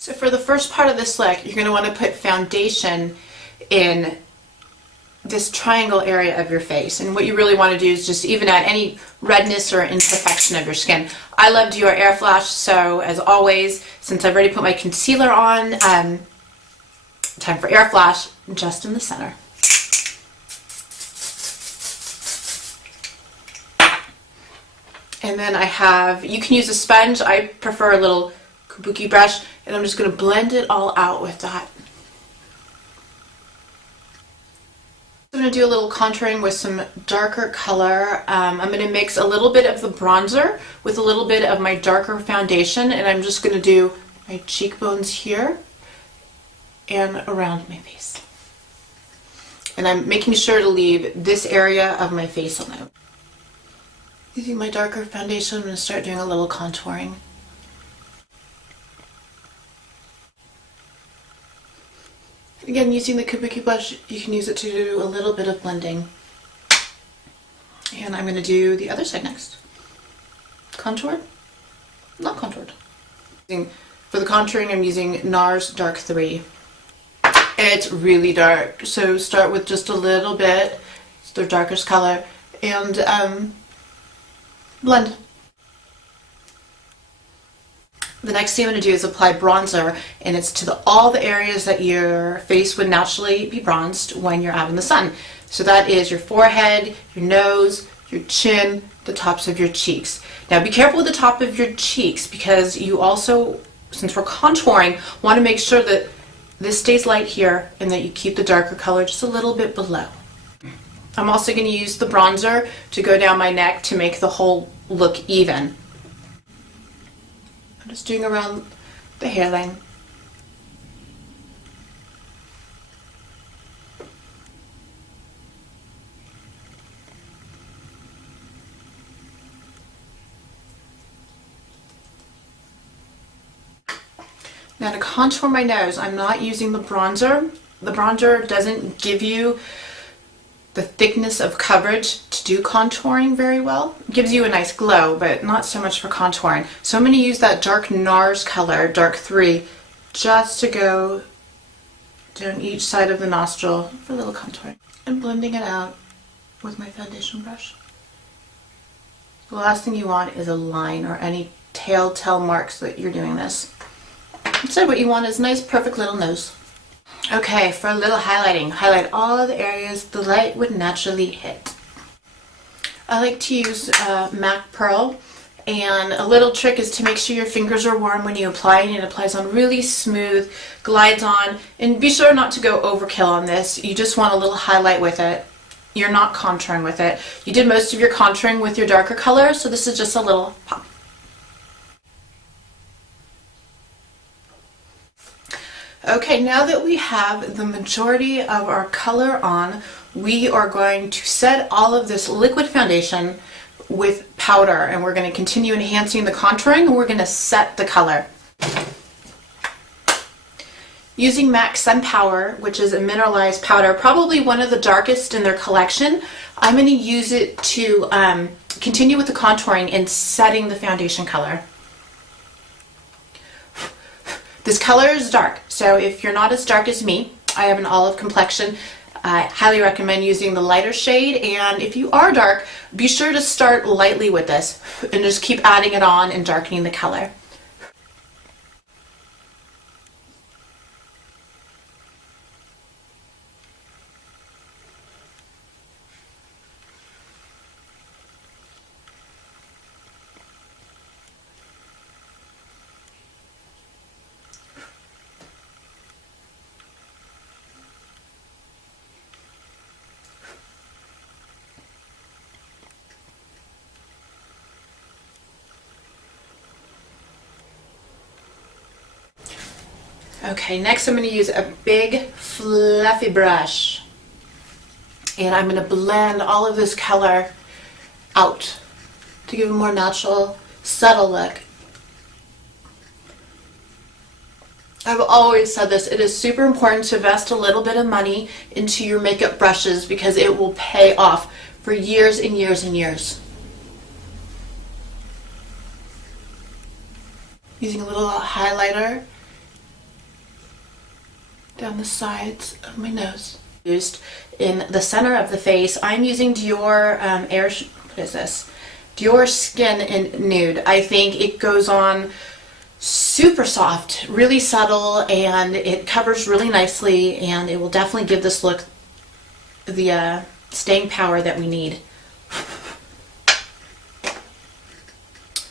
So for the first part of this look, you're going to want to put foundation in this triangle area of your face. And what you really want to do is just even out any redness or imperfection of your skin. I love Dior Air Flash, so as always, since I've already put my concealer on, time for Air Flash just in the center. And then I have, you can use a sponge, I prefer a little kabuki brush, and I'm just going to blend it all out with that. I'm going to do a little contouring with some darker color. I'm going to mix a little bit of the bronzer with a little bit of my darker foundation, and I'm just going to do my cheekbones here and around my face. And I'm making sure to leave this area of my face alone. Using my darker foundation, I'm going to start doing a little contouring. Again, using the kabuki brush, you can use it to do a little bit of blending. And I'm going to do the other side next. Contoured? Not contoured. For the contouring, I'm using NARS Dark 3. It's really dark, so start with just a little bit. It's their darkest color. And blend. The next thing I'm going to do is apply bronzer, and it's to all the areas that your face would naturally be bronzed when you're out in the sun. So that is your forehead, your nose, your chin, the tops of your cheeks. Now be careful with the top of your cheeks, because you also, since we're contouring, want to make sure that this stays light here and that you keep the darker color just a little bit below. I'm also going to use the bronzer to go down my neck to make the whole look even. I'm just doing around the hairline. Now to contour my nose, I'm not using the bronzer. The bronzer doesn't give you the thickness of coverage to do contouring very well. It gives you a nice glow, but not so much for contouring. So I'm going to use that dark NARS color, Dark 3, just to go down each side of the nostril for a little contouring. And blending it out with my foundation brush. The last thing you want is a line or any telltale marks that you're doing this. Instead, what you want is a nice, perfect little nose. Okay, for a little highlighting, highlight all of the areas the light would naturally hit. I like to use MAC Pearl, and a little trick is to make sure your fingers are warm when you apply it. It applies on really smooth, glides on, and be sure not to go overkill on this. You just want a little highlight with it. You're not contouring with it. You did most of your contouring with your darker color, so this is just a little pop. Okay, now that we have the majority of our color on, we are going to set all of this liquid foundation with powder, and we're going to continue enhancing the contouring, and we're going to set the color. Using MAC Sun Power, which is a mineralized powder, probably one of the darkest in their collection, I'm going to use it to continue with the contouring and setting the foundation color. This color is dark, so if you're not as dark as me, I have an olive complexion, I highly recommend using the lighter shade, and if you are dark, be sure to start lightly with this and just keep adding it on and darkening the color. Okay, next I'm going to use a big fluffy brush, and I'm going to blend all of this color out to give a more natural, subtle look. I've always said this, it is super important to invest a little bit of money into your makeup brushes because it will pay off for years and years and years. Using a little highlighter down the sides of my nose. Used in the center of the face, I'm using Dior what is this? Dior Skin in Nude. I think it goes on super soft, really subtle, and it covers really nicely, and it will definitely give this look the staying power that we need.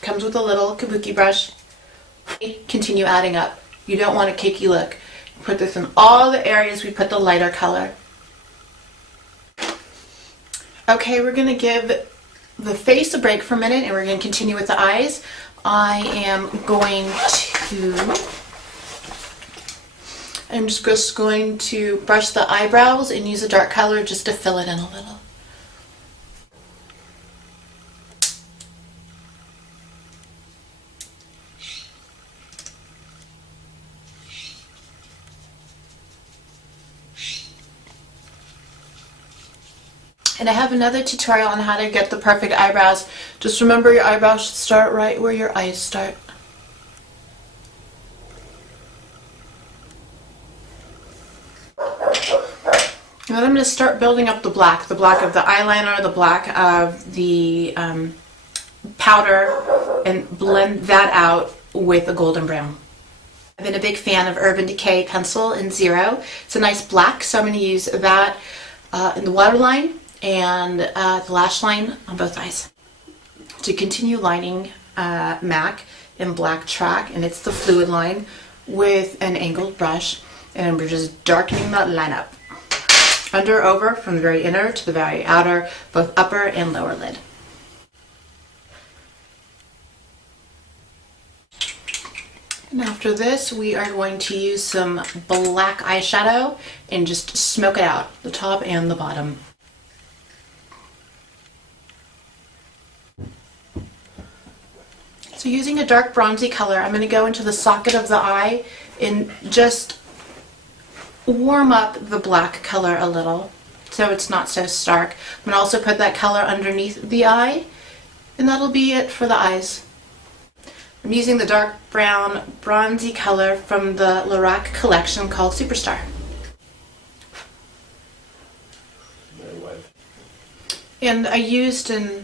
Comes with a little kabuki brush. Continue adding up. You don't want a cakey look. Put this in all the areas we put the lighter color. Okay, we're going to give the face a break for a minute and we're going to continue with the eyes. I'm just going to brush the eyebrows and use a dark color just to fill it in a little. And I have another tutorial on how to get the perfect eyebrows. Just remember, your eyebrows should start right where your eyes start. And then I'm going to start building up the black of the eyeliner, the black of the powder, and blend that out with a golden brown. I've been a big fan of Urban Decay pencil in Zero. It's a nice black, so I'm going to use that in the waterline and the lash line on both eyes. To continue lining MAC in Black Track, and it's the fluid line, with an angled brush, and we're just darkening that line up. Under, over, from the very inner to the very outer, both upper and lower lid. And after this, we are going to use some black eyeshadow and just smoke it out, the top and the bottom. So using a dark bronzy color, I'm going to go into the socket of the eye and just warm up the black color a little so it's not so stark. I'm going to also put that color underneath the eye, and that'll be it for the eyes. I'm using the dark brown bronzy color from the Lorac collection called Superstar. And I used it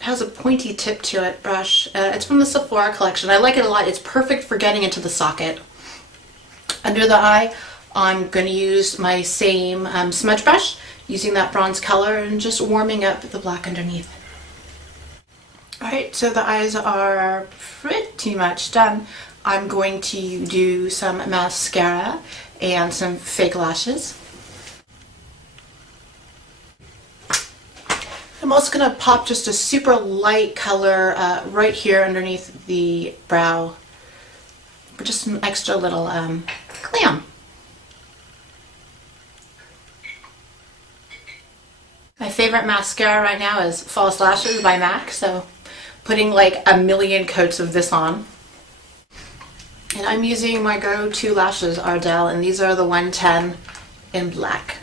has a pointy tip to it brush. It's from the Sephora collection. I like it a lot. It's perfect for getting into the socket. Under the eye, I'm going to use my same smudge brush, using that bronze color and just warming up the black underneath. Alright, so the eyes are pretty much done. I'm going to do some mascara and some fake lashes. I'm also going to pop just a super light color right here underneath the brow for just an extra little glam. My favorite mascara right now is False Lashes by MAC, so putting like a million coats of this on. And I'm using my go-to lashes, Ardell, and these are the 110 in black.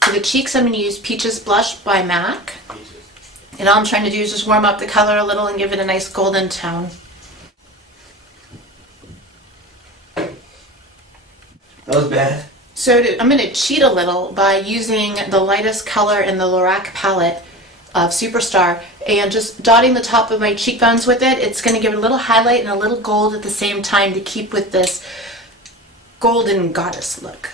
For the cheeks, I'm going to use Peaches Blush by MAC. And all I'm trying to do is just warm up the color a little and give it a nice golden tone. That was bad. So I'm going to cheat a little by using the lightest color in the Lorac palette of Superstar and just dotting the top of my cheekbones with it. It's going to give it a little highlight and a little gold at the same time to keep with this golden goddess look.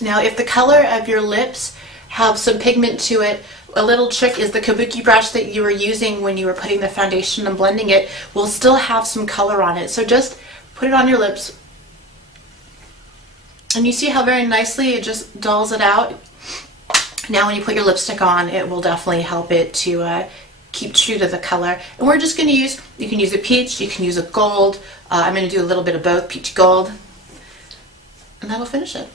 Now, if the color of your lips have some pigment to it, a little trick is the kabuki brush that you were using when you were putting the foundation and blending it will still have some color on it. So just put it on your lips. And you see how very nicely it just dulls it out? Now when you put your lipstick on, it will definitely help it to keep true to the color. And we're just going to use, you can use a peach, you can use a gold. I'm going to do a little bit of both, peach gold. And that'll finish it.